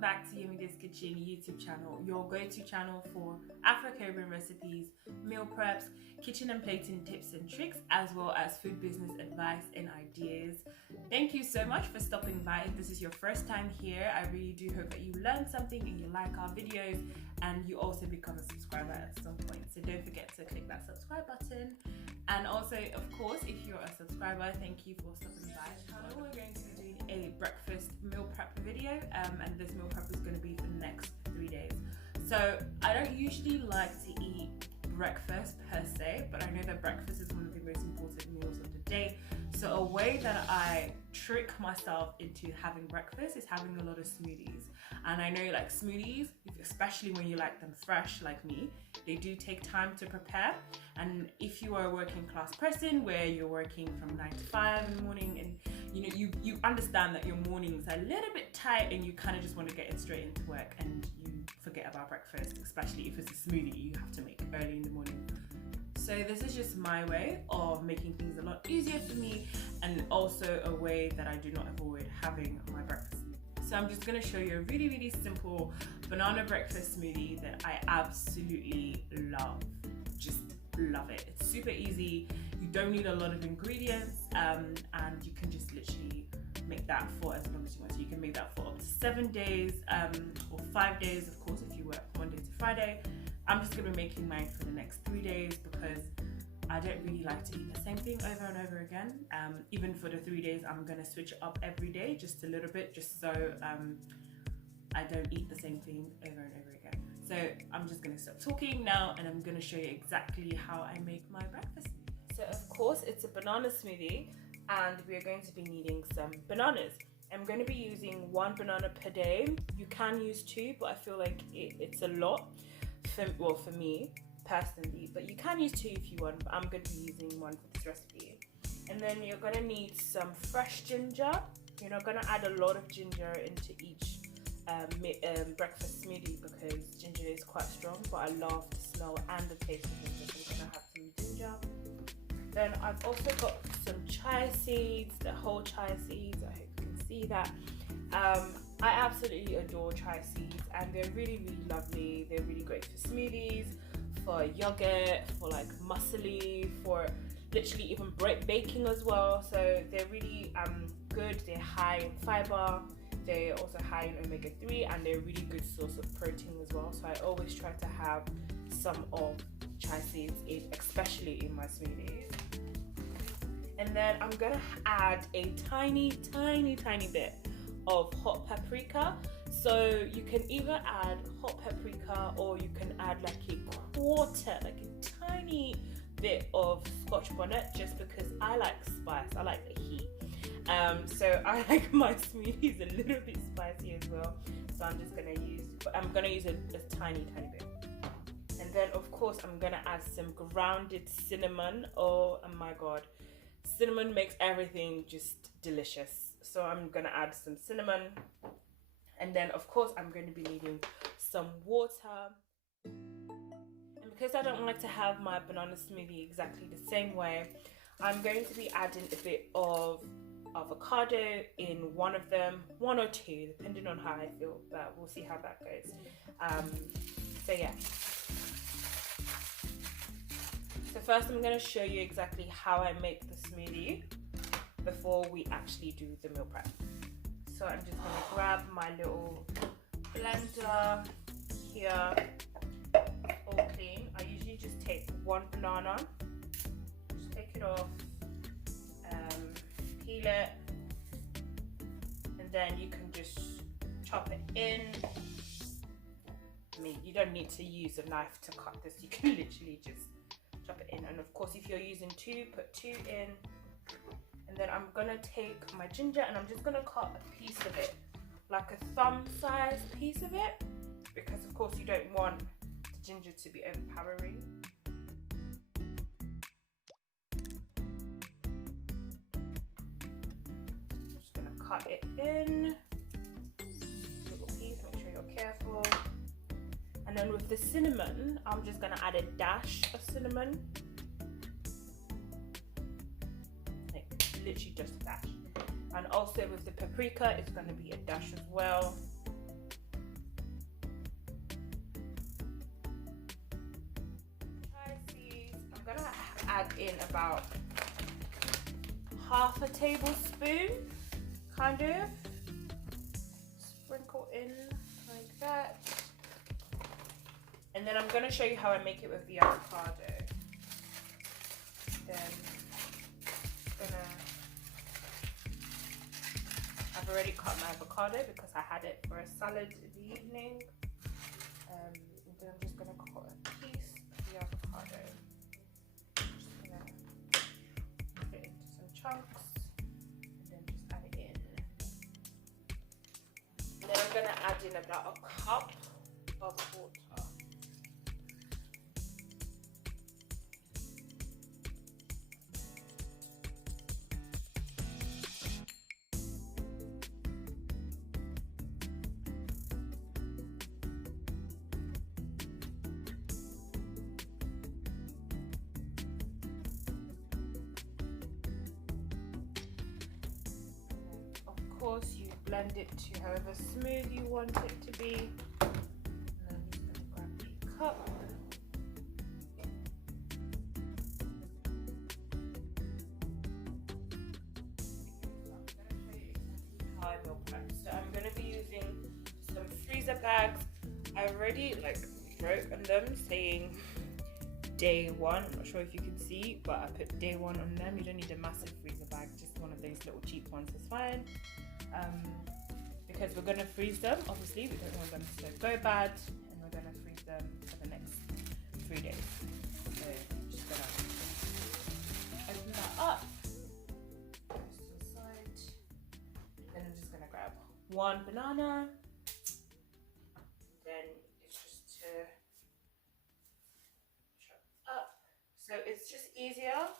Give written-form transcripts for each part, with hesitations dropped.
welcome back to Yemides Kitchen YouTube channel, your go-to channel for Afro-Caribbean recipes, meal preps, kitchen and plating tips and tricks, as well as food business advice and ideas. Thank you so much for stopping by. If this is your first time here, I really do hope that you learned something and you like our videos and you also become a subscriber at some point. So don't forget to click that subscribe button. And also, of course, if you're a subscriber, thank you for stopping by. We're going to be doing a breakfast meal prep video, and this meal prep is going to be for the next 3 days. So I don't usually like to eat breakfast per se, but I know that breakfast is one of the most important meals of the day. So a way that I trick myself into having breakfast is having a lot of smoothies. And I know like smoothies, especially when you like them fresh like me, they do take time to prepare. And if you are a working class person where you're working from 9 to 5 in the morning and you understand that your mornings are a little bit tight and you kind of just want to get it straight into work and you forget about breakfast, especially if it's a smoothie you have to make early in the morning. So this is just my way of making things a lot easier for me, and also a way that I do not avoid having my breakfast. So I'm just going to show you a really simple banana breakfast smoothie that I absolutely love. Just love it. It's super easy. You don't need a lot of ingredients, and you can just literally make that for as long as you want. So you can make that for up to 7 days, or 5 days, of course, if you work Monday to Friday. I'm just going to be making mine for the next 3 days because I don't really like to eat the same thing over and over again. Even for the 3 days, I'm going to switch it up every day just a little bit, just so I don't eat the same thing over and over again. So I'm just going to stop talking now and I'm going to show you exactly how I make my breakfast. So of course it's a banana smoothie and we are going to be needing some bananas. I'm going to be using 1 banana per day. You can use 2, but I feel like it's a lot for me personally, but you can use 2 if you want, but I'm going to be using 1 for this recipe. And then you're going to need some fresh ginger. You're not going to add a lot of ginger into each breakfast smoothie because ginger is quite strong, but I love the smell and the taste of ginger, so I'm going to have some ginger. Then I've also got some chia seeds, the whole chia seeds. I hope you can see that. I absolutely adore chia seeds and they're really lovely. They're really great for smoothies, for yogurt, for like muesli, for literally even baking as well. So they're really good. They're high in fiber. They're also high in omega-3 and they're a really good source of protein as well. So I always try to have some of chia seeds in, especially in my smoothies. And then I'm gonna add a tiny bit of hot paprika. So you can either add hot paprika or you can add like a quarter, like a tiny bit of Scotch bonnet, just because I like spice, I like the heat. So I like my smoothies a little bit spicy as well. So I'm gonna use a tiny bit. And then of course I'm gonna add some grounded cinnamon. Oh my god, cinnamon makes everything just delicious. So I'm gonna add some cinnamon, and then of course I'm going to be needing some water. And because I don't like to have my banana smoothie exactly the same way, I'm going to be adding a bit of avocado in one of them, 1 or 2 depending on how I feel, but we'll see how that goes. So yeah. So first I'm going to show you exactly how I make the smoothie before we actually do the meal prep. So I'm just going to grab my little blender here, all clean. I usually just take 1 banana, just take it off, peel it, and then you can just chop it in. I mean, you don't need to use a knife to cut this, you can literally just chop it in. And of course if you're using 2, put 2 in. And then I'm gonna take my ginger and I'm just gonna cut a piece of it, like a thumb size piece of it, because of course you don't want the ginger to be overpowering. Just gonna cut it in, little piece, make sure you're careful. And then with the cinnamon, I'm just gonna add a dash of cinnamon. Literally just a dash. And also with the paprika, it's going to be a dash as well. add in about half a tablespoon, kind of. Sprinkle in like that. And then I'm going to show you how I make it with the avocado. Then I've already cut my avocado because I had it for a salad in the evening. And then I'm just going to cut a piece of the avocado. I'm just going to put it into some chunks and then just add it in. And then I'm going to add in about a cup of water. Of course, you blend it to however smooth you want it to be. And then I'm just going to grab the cup. How I meal prep. So I'm going to be using some freezer bags. I already wrote on them saying day one. I'm not sure if you can see, but I put day one on them. You don't need a massive freezer bag, just one of those little cheap ones is fine. Because we're going to freeze them, obviously we don't want them to go bad, and we're going to freeze them for the next 3 days. So I'm just going to open that up, put this to the side, then I'm just going to grab one banana, then it's just to chop up. So it's just easier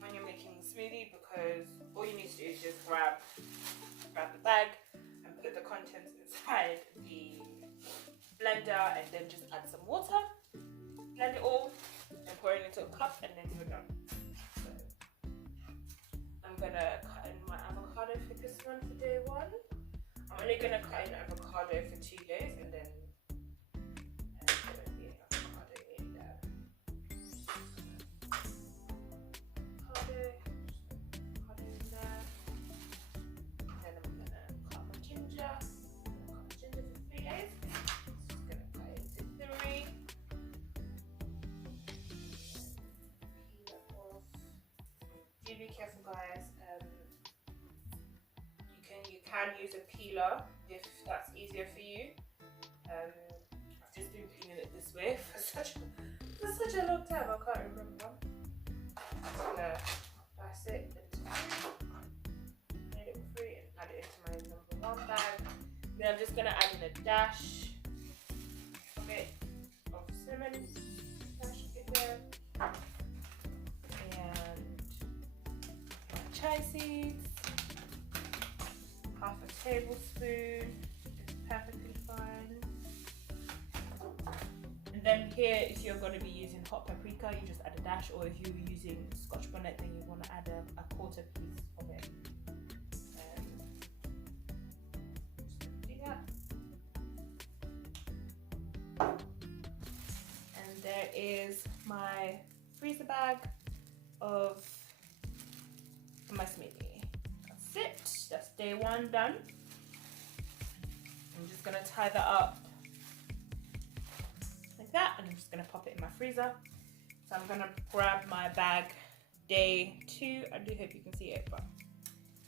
when you're making a smoothie because all you need to do is just grab the bag and put the contents inside the blender and then just add some water, blend it all and pour it into a cup, and then you're done. So I'm gonna cut in my avocado for this one for day one. I'm only gonna cut in avocado for 2 days and then put the avocado in there. Avocado in there. Then I'm gonna cut my ginger. Cut my ginger for 3 days. Just gonna cut it into 3. Peel it off. Do be careful, guys. You can use a peeler if that's easier for you. I've just been peeling it this way for such a long time. I can't remember. I'm just gonna dice it into 3 and add it into my number 1 bag. Then I'm just gonna add in a dash of cinnamon, dash it there, and my chia seeds. Half a tablespoon is perfectly fine. And then here, if you're going to be using hot paprika, you just add a dash, or if you're using Scotch bonnet, then you want to add a quarter piece of it. Just do that. And there is my freezer bag of my smoothie. That's it. That's day 1 done. I'm just gonna tie that up like that, and I'm just gonna pop it in my freezer. So I'm gonna grab my bag day 2. I do hope you can see it, but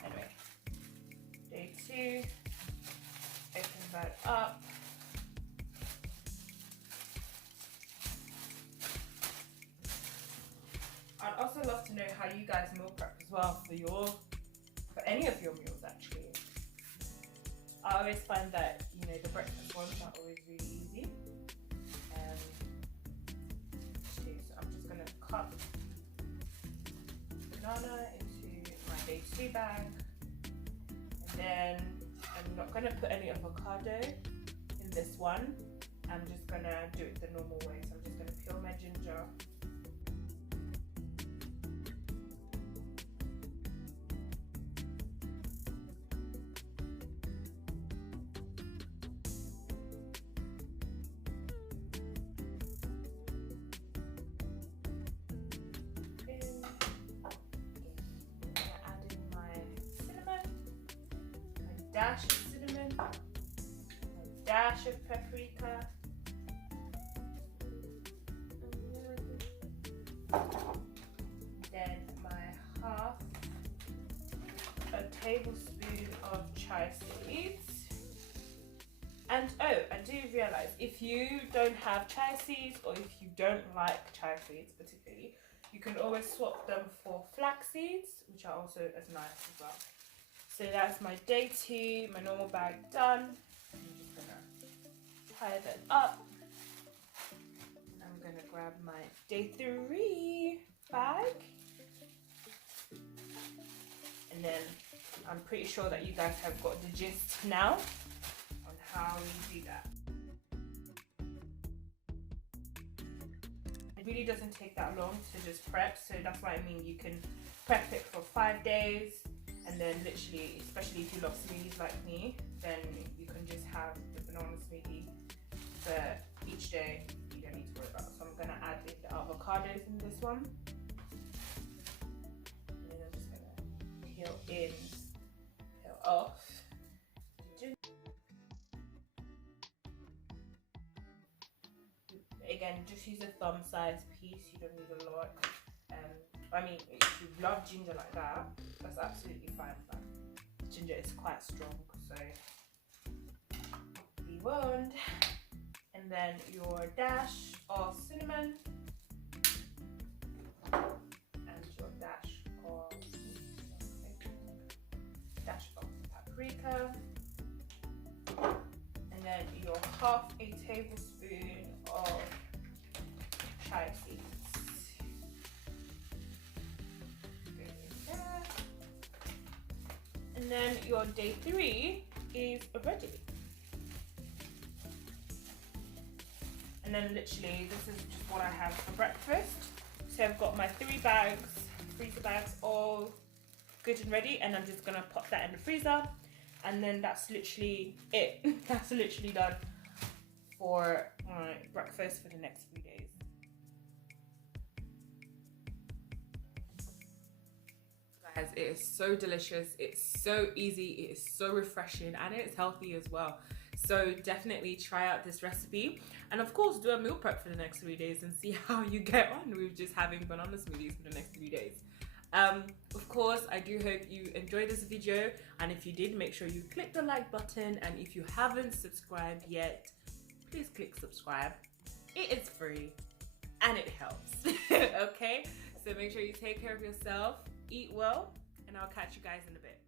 anyway, day 2. Open that up. I'd also love to know how you guys meal prep as well for any of your meals actually. I always find that, the breakfast ones are always really easy. So I'm just gonna cut banana into my day 2 bag. And then I'm not gonna put any avocado in this one. I'm just gonna do it the normal way. So I'm just gonna peel my ginger. dash of cinnamon, a dash of paprika, then my half a tablespoon of chia seeds. And oh, I do realize if you don't have chia seeds, or if you don't like chia seeds particularly, you can always swap them for flax seeds, which are also as nice as well. So that's my day 2, my normal bag done. I'm just gonna tie that up. I'm gonna grab my day 3 bag. And then I'm pretty sure that you guys have got the gist now on how you do that. It really doesn't take that long to just prep, so that's why I mean you can prep it for 5 days, and then literally, especially if you love smoothies like me, then you can just have the banana smoothie for each day. You don't need to worry about it. So I'm gonna add in the avocados in this one, and then I'm just gonna peel in, peel off. Again, just use a thumb-sized piece. You don't need a lot. I mean, if you love ginger like that, that's absolutely fine. But ginger is quite strong, so be warned. And then your dash of cinnamon and your dash of paprika, and then your half a tablespoon of chia seeds. And then your day 3 is ready. And then literally this is just what I have for breakfast. So I've got my 3 bags, freezer bags, all good and ready, and I'm just gonna pop that in the freezer, and then that's literally it. That's literally done for my breakfast for the next few days. Guys, it is so delicious, it's so easy, it is so refreshing, and it's healthy as well. So definitely try out this recipe, and of course do a meal prep for the next 3 days and see how you get on with just having banana smoothies for the next 3 days. Of course, I do hope you enjoyed this video, and if you did, make sure you click the like button, and if you haven't subscribed yet, please click subscribe. It is free and it helps. Okay, so make sure you take care of yourself, eat well, and I'll catch you guys in a bit.